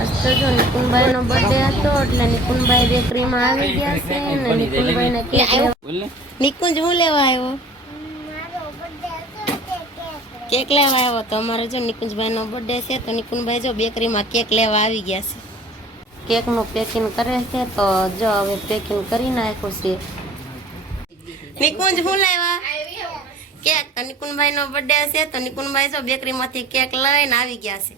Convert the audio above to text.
આજ તો જો નિકુંજભાઈ નો બર્થડે હતો એટલે નિકુંજભાઈ બેકરીમાં આવી ગયા છે ને નિકુંજભાઈ ને નિકુંજ હું લેવા આવ્યો? કેક લેવા આવ્યો તો અમારે જો નિકુંજભાઈ નો બર્થડે છે તો નિકુંજભાઈ જો બેકરીમાં કેક લેવા આવી ગયા છે. કેક નું પેકિંગ કરે છે તો જો હવે પેકિંગ કરી નાખ્યું છે. નિકુંજ હું લાવ્યા? કેક. તો નિકુંજભાઈ નો બર્થડે છે તો નિકુંજભાઈ જો બેકરીમાંથી કેક લઈને આવી ગયા છે.